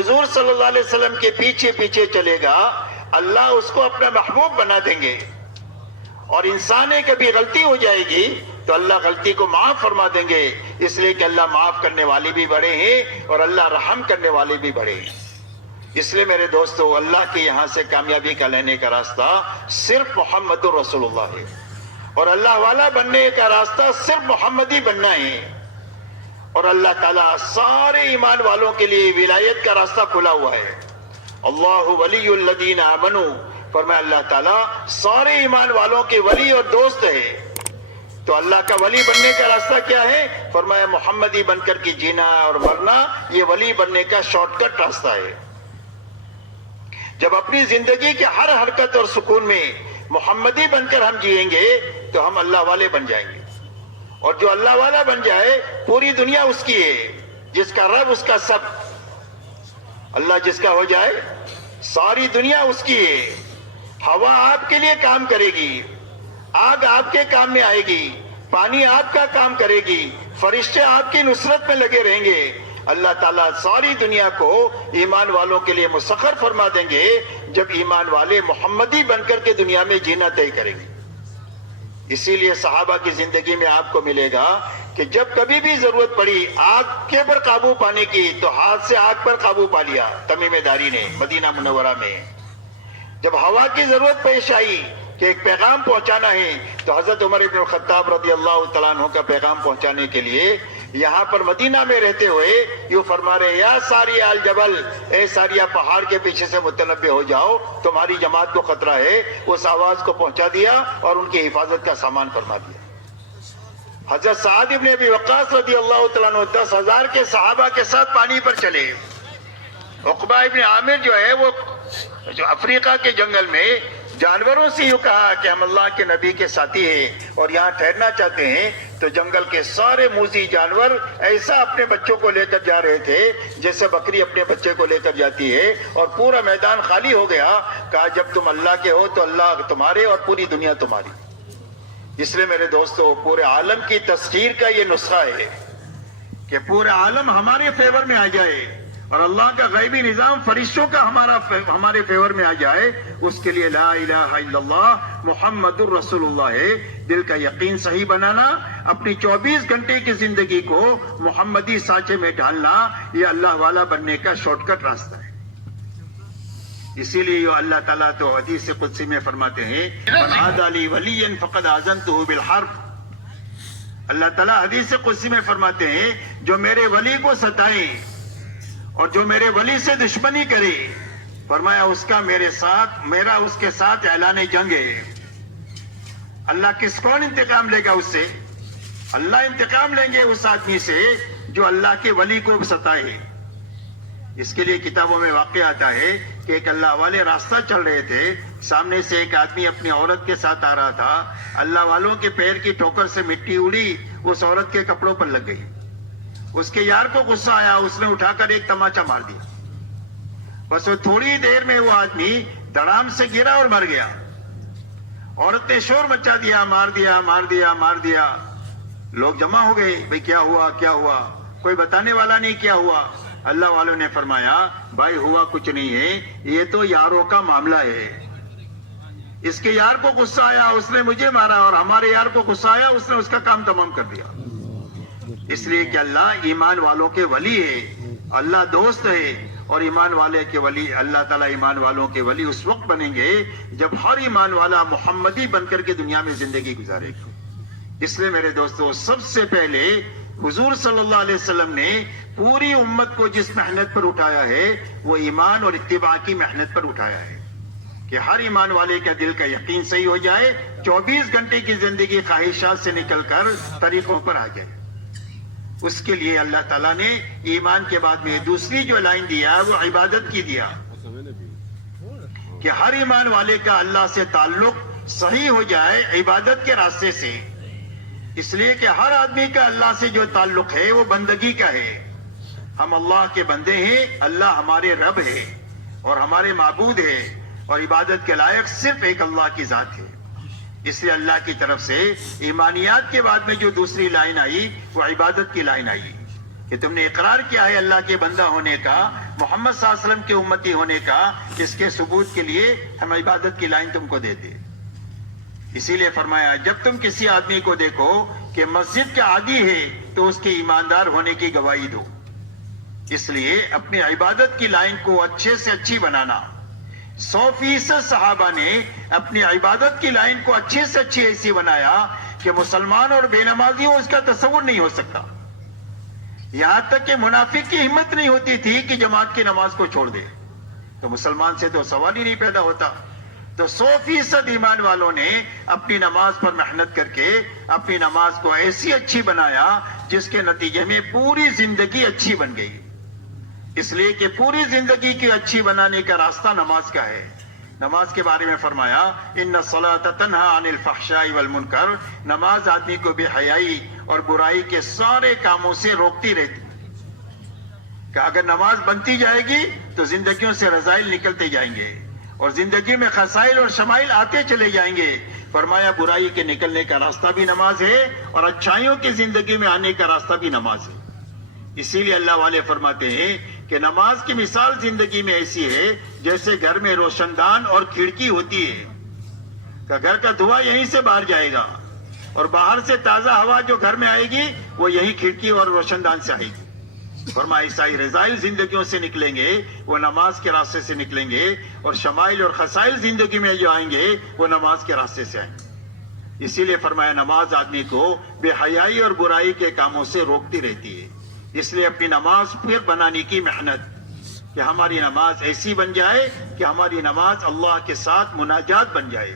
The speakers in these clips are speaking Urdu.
حضور صلی اللہ علیہ وسلم کے پیچھے پیچھے چلے گا اللہ اس کو اپنا محبوب بنا دیں گے. اور انسان کبھی غلطی ہو جائے گی تو اللہ غلطی کو معاف فرما دیں گے، اس لیے کہ اللہ معاف کرنے والے بھی بڑے ہیں اور اللہ رحم کرنے والے بھی بڑے ہیں. اس لیے میرے دوستو، اللہ کے یہاں سے کامیابی کا لینے کا راستہ صرف محمد رسول اللہ ہے، اور اللہ والا بننے کا راستہ صرف محمدی بننا ہے. اور اللہ تعالیٰ سارے ایمان والوں کے لیے ولایت کا راستہ کھلا ہوا ہے. اللہ ولی الذین آمنوا، فرمایا اللہ تعالیٰ سارے ایمان والوں کے ولی اور دوست ہے. تو اللہ کا ولی بننے کا راستہ کیا ہے؟ فرمایا محمدی بن کر کے جینا اور مرنا یہ ولی بننے کا شارٹ کٹ راستہ ہے. جب اپنی زندگی کے ہر حرکت اور سکون میں محمدی بن کر ہم جئیں گے تو ہم اللہ والے بن جائیں گے. اور جو اللہ والا بن جائے پوری دنیا اس کی ہے، جس کا رب اس کا سب. اللہ جس کا ہو جائے ساری دنیا اس کی ہے. ہوا آپ کے لیے کام کرے گی، آگ آپ کے کام میں آئے گی، پانی آپ کا کام کرے گی، فرشتے آپ کی نصرت میں لگے رہیں گے. اللہ تعالیٰ ساری دنیا کو ایمان والوں کے لیے مسخر فرما دیں گے جب ایمان والے محمدی بن کر کے دنیا میں جینا طے کریں گے. اسی لیے صحابہ کی زندگی میں آپ کو ملے گا کہ جب کبھی بھی ضرورت پڑی آگ کے پر قابو پانے کی تو ہاتھ سے آگ پر قابو پا لیا تمیم داری نے مدینہ منورہ میں. جب ہوا کی ضرورت پیش آئی کہ ایک پیغام پہنچانا ہے تو حضرت عمر بن الخطاب رضی اللہ تعالیٰ عنہ کا پیغام پہنچانے کے لیے یہاں پر مدینہ میں رہتے ہوئے یوں فرما رہے، یا ساریہ الجبل، اے ساریہ پہاڑ کے پیچھے سے متنبع ہو جاؤ، تمہاری جماعت کو خطرہ ہے. اس آواز کو پہنچا دیا اور ان کی حفاظت کا سامان فرما دیا. حضرت سعد ابن ابی وقاص رضی اللہ تعالیٰ عنہ 10,000 کے صحابہ کے ساتھ پانی پر چلے. عقبہ ابن عامر جو ہے وہ جو افریقہ کے جنگل میں جانوروں سے یوں کہا کہ ہم اللہ کے نبی کے ساتھی ہیں اور یہاں ٹھہرنا چاہتے ہیں. تو جنگل کے سارے موذی جانور ایسا اپنے بچوں کو لے کر جا رہے تھے جیسے بکری اپنے بچے کو لے کر جاتی ہے، اور پورا میدان خالی ہو گیا. کہا جب تم اللہ کے ہو تو اللہ تمہارے اور پوری دنیا تمہاری. اس لیے میرے دوستو، پورے عالم کی تسخیر کا یہ نسخہ ہے کہ پورے عالم ہمارے فیور میں آ جائے اور اللہ کا غیبی نظام فرشتوں کا ہمارے فیور میں آ جائے. اس کے لیے لا الہ الا اللہ محمد الرسول اللہ ہے. دل کا یقین صحیح بنانا، اپنی 24 گھنٹے کی زندگی کو محمدی سانچے میں ڈالنا، یہ اللہ والا بننے کا شارٹ کٹ راستہ ہے. اسی لیے اللہ تعالیٰ تو حدیث قدسی میں فرماتے ہیں من عاد لی ولیا فقد آذنتہ بالحرب. اللہ تعالیٰ حدیث قدسی میں فرماتے ہیں جو میرے ولی کو ستائے اور جو میرے ولی سے دشمنی کرے، فرمایا اس کا میرا اس کے ساتھ اعلان جنگ ہے. اللہ کون انتقام لے گا اس سے؟ اللہ انتقام لیں گے اس آدمی سے جو اللہ کے ولی کو ستائے. اس کے لیے کتابوں میں واقع آتا ہے کہ ایک اللہ والے راستہ چل رہے تھے، سامنے سے ایک آدمی اپنی عورت کے ساتھ آ رہا تھا. اللہ والوں کے پیر کی ٹھوکر سے مٹی اڑی، اس عورت کے کپڑوں پر لگ گئی. اس کے یار کو غصہ آیا، اس نے اٹھا کر ایک تماچا مار دیا. بس وہ تھوڑی دیر میں وہ آدمی دڑام سے گرا اور مر گیا. عورت نے شور مچا دیا، مار دیا مار دیا مار دیا. لوگ جمع ہو گئے، بھئی کیا ہوا کیا ہوا؟ کوئی بتانے والا نہیں کیا ہوا. اللہ والوں نے فرمایا بھائی ہوا کچھ نہیں ہے، یہ تو یاروں کا معاملہ ہے. اس کے یار کو غصہ آیا، اس نے مجھے مارا، اور ہمارے یار کو غصہ آیا، اس نے اس کا کام تمام کر دیا. اس لیے کہ اللہ ایمان والوں کے ولی ہے، اللہ دوست ہے. اور ایمان والے کے ولی، اللہ تعالیٰ ایمان والوں کے ولی اس وقت بنیں گے جب ہر ایمان والا محمدی بن کر کے دنیا میں زندگی گزارے گا. اس لیے میرے دوستو، سب سے پہلے حضور صلی اللہ علیہ وسلم نے پوری امت کو جس محنت پر اٹھایا ہے وہ ایمان اور اتباع کی محنت پر اٹھایا ہے کہ ہر ایمان والے کا دل کا یقین صحیح ہو جائے، 24 گھنٹے کی زندگی خواہشات سے نکل کر طریقوں پر آ جائے. اس کے لیے اللہ تعالیٰ نے ایمان کے بعد میں دوسری جو لائن دیا وہ عبادت کی دیا کہ ہر ایمان والے کا اللہ سے تعلق صحیح ہو جائے عبادت کے راستے سے. اس لیے کہ ہر آدمی کا اللہ سے جو تعلق ہے وہ بندگی کا ہے. ہم اللہ کے بندے ہیں، اللہ ہمارے رب ہے اور ہمارے معبود ہے، اور عبادت کے لائق صرف ایک اللہ کی ذات ہے. اس لیے اللہ کی طرف سے ایمانیات کے بعد میں جو دوسری لائن آئی وہ عبادت کی لائن آئی. کہ تم نے اقرار کیا ہے اللہ کے بندہ ہونے کا، محمد صلی اللہ علیہ وسلم کے امتی ہونے کا، اس کے ثبوت کے لیے ہم عبادت کی لائن تم کو دیتے. اسی لیے فرمایا جب تم کسی آدمی کو دیکھو کہ مسجد کا عادی ہے تو اس کے ایماندار ہونے کی گواہی دو. اس لیے اپنی عبادت کی لائن کو اچھے سے اچھی بنانا. 100% صحابہ نے اپنی عبادت کی لائن کو اچھے سے اچھی ایسی بنایا کہ مسلمان اور بے نمازی ہو اس کا تصور نہیں ہو سکتا. یہاں تک کہ منافق کی ہمت نہیں ہوتی تھی کہ جماعت کی نماز کو چھوڑ دے، تو مسلمان سے تو سوال ہی نہیں پیدا ہوتا. تو 100% ایمان والوں نے اپنی نماز پر محنت کر کے اپنی نماز کو ایسی اچھی بنایا جس کے نتیجے میں پوری زندگی اچھی بن گئی. اس لیے کہ پوری زندگی کی اچھی بنانے کا راستہ نماز کا ہے. نماز کے بارے میں فرمایا ان الصلاۃ تنہی عن الفحشاء والمنکر، نماز آدمی کو بے حیائی اور برائی کے سارے کاموں سے روکتی رہتی. کہ اگر نماز بنتی جائے گی تو زندگیوں سے رذائل نکلتے جائیں گے اور زندگی میں خسائل اور شمائل آتے چلے جائیں گے. فرمایا برائی کے نکلنے کا راستہ بھی نماز ہے اور اچھائیوں کی زندگی میں آنے کا راستہ بھی نماز ہے. اسی لیے اللہ والے فرماتے ہیں کہ نماز کی مثال زندگی میں ایسی ہے جیسے گھر میں روشن دان اور کھڑکی ہوتی ہے. کہ گھر کا دھواں یہیں سے باہر جائے گا اور باہر سے تازہ ہوا جو گھر میں آئے گی وہ یہی کھڑکی اور روشن دان سے آئے گی. فرمایا عیسائی رضائل زندگیوں سے نکلیں گے وہ نماز کے راستے سے نکلیں گے اور شمائل اور خسائل زندگی میں جو آئیں گے وہ نماز کے راستے سے آئیں گے. اسی لیے فرمایا نماز آدمی کو بے حیائی اور برائی کے کاموں سے روکتی رہتی ہے. اس لیے اپنی نماز پھر بنانے کی محنت کہ ہماری نماز ایسی بن جائے کہ ہماری نماز اللہ کے ساتھ مناجات بن جائے.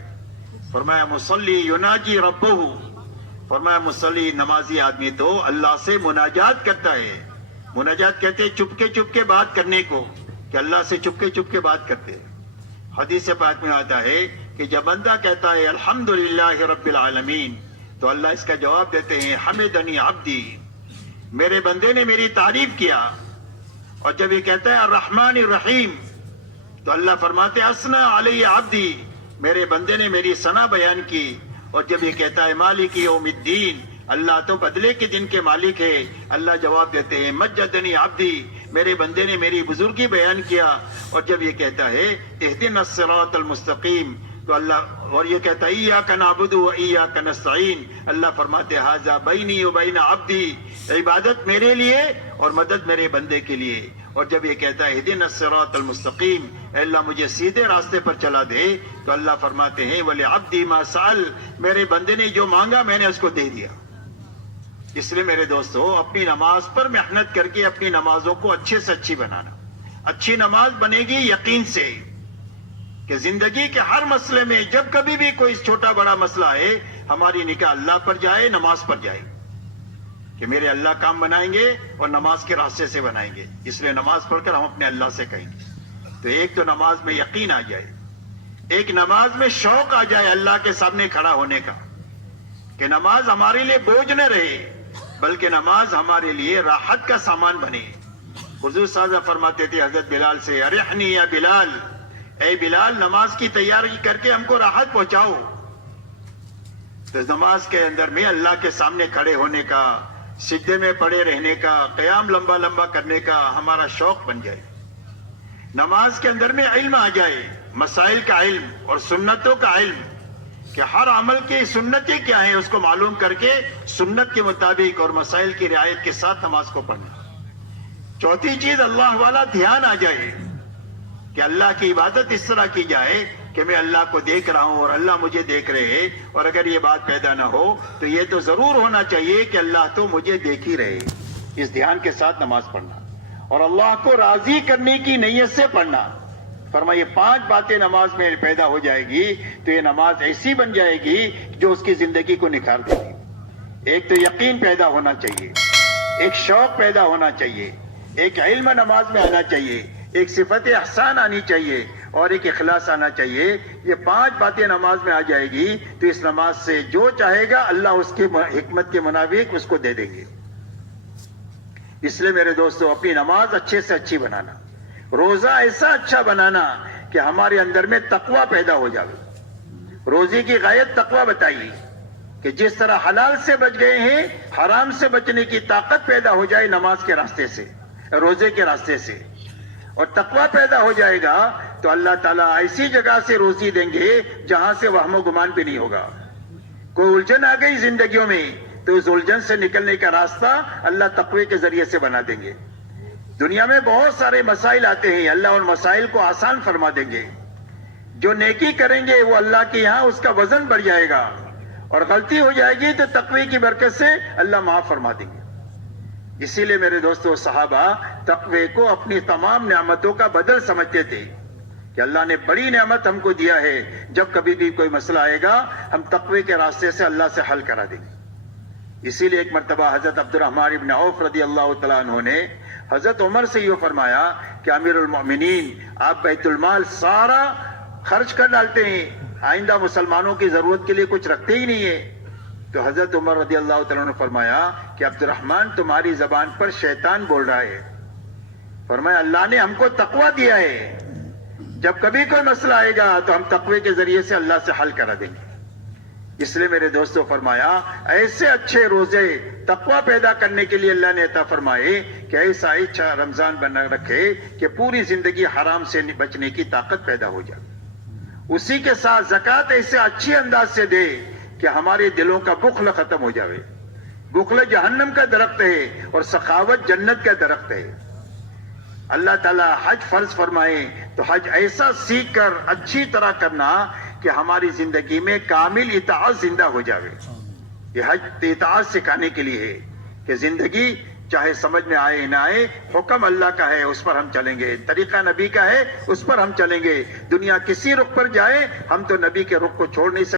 فرمایا مصلی یناجی ربہ، فرمایا مصلی نمازی آدمی تو اللہ سے مناجات کرتا ہے. مناجات کہتے ہیں چپ کے بات کرنے کو، کہ اللہ سے چپ کے بات کرتے. حدیث پاک میں آتا ہے کہ جب بندہ کہتا ہے الحمدللہ رب العالمین تو اللہ اس کا جواب دیتے ہیں حمدنی عبدی، میرے بندے نے میری تعریف کیا. اور جب یہ کہتا ہے الرحمن الرحیم تو اللہ فرماتے اثنا علی عبدی، میرے بندے نے میری ثنا بیان کی. اور جب یہ کہتا ہے مالک یوم الدین، اللہ تو بدلے کے دن کے مالک ہے، اللہ جواب دیتے ہیں مجدنی عبدی، میرے بندے نے میری بزرگی بیان کیا. اور جب یہ کہتا ہے اہدنا الصراط المستقیم تو اللہ اور یہ کہتا ہے ایاک نعبد و ایاک نستعین، اللہ فرماتے ھذا بینی و بین عبدی، عبادت میرے لیے اور مدد میرے بندے کے لیے. اور جب یہ کہتا ہے اہدنا الصراط المستقیم، اے اللہ مجھے سیدھے راستے پر چلا دے، تو اللہ فرماتے ہیں ولعبدی ما سأل، میرے بندے نے جو مانگا میں نے اس کو دے دیا. اس لیے میرے دوستو اپنی نماز پر محنت کر کے اپنی نمازوں کو اچھے سے اچھی بنانا. اچھی نماز بنے گی یقین سے کہ زندگی کے ہر مسئلے میں جب کبھی بھی کوئی چھوٹا بڑا مسئلہ ہے ہماری نگاہ اللہ پر جائے، نماز پر جائے کہ میرے اللہ کام بنائیں گے اور نماز کے راستے سے بنائیں گے. اس لیے نماز پڑھ کر ہم اپنے اللہ سے کہیں گے. تو ایک تو نماز میں یقین آ جائے، ایک نماز میں شوق آ جائے اللہ کے سامنے کھڑا ہونے کا کہ نماز ہمارے لیے بوجھ نہ رہے بلکہ نماز ہمارے لیے راحت کا سامان بنے. حضور صلی اللہ علیہ وسلم فرماتے تھے حضرت بلال سے ارحنی یا بلال، اے بلال نماز کی تیاری کر کے ہم کو راحت پہنچاؤ. تو نماز کے اندر میں اللہ کے سامنے کھڑے ہونے کا، سجدے میں پڑے رہنے کا، قیام لمبا لمبا کرنے کا ہمارا شوق بن جائے. نماز کے اندر میں علم آ جائے، مسائل کا علم اور سنتوں کا علم کہ ہر عمل کی سنتیں کیا ہیں اس کو معلوم کر کے سنت کے مطابق اور مسائل کی رعایت کے ساتھ نماز کو پڑھنا. چوتھی چیز اللہ والا دھیان آ جائے کہ اللہ کی عبادت اس طرح کی جائے کہ میں اللہ کو دیکھ رہا ہوں اور اللہ مجھے دیکھ رہے ہیں. اور اگر یہ بات پیدا نہ ہو تو یہ تو ضرور ہونا چاہیے کہ اللہ تو مجھے دیکھ ہی رہے. اس دھیان کے ساتھ نماز پڑھنا اور اللہ کو راضی کرنے کی نیت سے پڑھنا. فرمایا یہ 5 باتیں نماز میں پیدا ہو جائے گی تو یہ نماز ایسی بن جائے گی جو اس کی زندگی کو نکھار دے گی. ایک تو یقین پیدا ہونا چاہیے، ایک شوق پیدا ہونا چاہیے، ایک علم نماز میں آنا چاہیے، ایک صفت احسان آنی چاہیے اور ایک اخلاص آنا چاہیے. یہ 5 باتیں نماز میں آ جائے گی تو اس نماز سے جو چاہے گا اللہ اس کی حکمت کے مطابق اس کو دے دیں گے. اس لیے میرے دوستو اپنی نماز اچھے سے اچھی بنانا، روزہ ایسا اچھا بنانا کہ ہمارے اندر میں تقوی پیدا ہو جائے. روزے کی غایت تقوی بتائی کہ جس طرح حلال سے بچ گئے ہیں حرام سے بچنے کی طاقت پیدا ہو جائے نماز کے راستے سے، روزے کے راستے سے، اور تقوی پیدا ہو جائے گا تو اللہ تعالیٰ ایسی جگہ سے روزی دیں گے جہاں سے وہم و گمان بھی نہیں ہوگا۔ کوئی الجھن آ گئی زندگیوں میں تو اس الجھن سے نکلنے کا راستہ اللہ تقوی کے ذریعے سے بنا دیں گے۔ دنیا میں بہت سارے مسائل آتے ہیں، اللہ ان مسائل کو آسان فرما دیں گے۔ جو نیکی کریں گے وہ اللہ کے یہاں اس کا وزن بڑھ جائے گا، اور غلطی ہو جائے گی تو تقوی کی برکت سے اللہ معاف فرما دیں گے۔ اسی لیے میرے دوستو صحابہ تقوی کو اپنی تمام نعمتوں کا بدل سمجھتے تھے کہ اللہ نے بڑی نعمت ہم کو دیا ہے، جب کبھی بھی کوئی مسئلہ آئے گا ہم تقوی کے راستے سے اللہ سے حل کرا دیں گے۔ اسی لیے ایک مرتبہ حضرت عبد الرحمن ابن عوف رضی اللہ تعالیٰ عنہ نے حضرت عمر سے یہ فرمایا کہ امیر المؤمنین آپ بیت المال سارا خرچ کر ڈالتے ہیں، آئندہ مسلمانوں کی ضرورت کے لیے کچھ رکھتے ہی نہیں ہے۔ تو حضرت عمر رضی اللہ تعالیٰ نے فرمایا کہ عبد الرحمن تمہاری زبان پر شیطان بول رہا ہے۔ فرمایا اللہ نے ہم کو تقوی دیا ہے، جب کبھی کوئی مسئلہ آئے گا تو ہم تقوی کے ذریعے سے اللہ سے حل کرا دیں گے۔ اس لیے میرے دوستو فرمایا ایسے اچھے روزے تقوی پیدا کرنے کے لیے اللہ نے عطا فرمائے کہ ایسا اچھا رمضان بنا رکھے کہ پوری زندگی حرام سے بچنے کی طاقت پیدا ہو جائے۔ اسی کے ساتھ زکوٰۃ ایسے اچھی انداز سے دے کہ ہمارے دلوں کا بخل ختم ہو جائے۔ بخل جہنم کا درخت ہے اور سخاوت جنت کا درخت ہے۔ اللہ تعالیٰ حج فرض فرمائے تو حج ایسا سیکھ کر اچھی طرح کرنا کہ ہماری زندگی میں کامل اطاعت زندہ ہو جائے۔ یہ حج اطاعت سکھانے کے لیے ہے کہ زندگی چاہے سمجھ میں آئے نہ آئے، حکم اللہ کا ہے اس پر ہم چلیں گے، طریقہ نبی کا ہے اس پر ہم چلیں گے۔ دنیا کسی رخ پر جائے ہم تو نبی کے رخ کو چھوڑ نہیں سکتے۔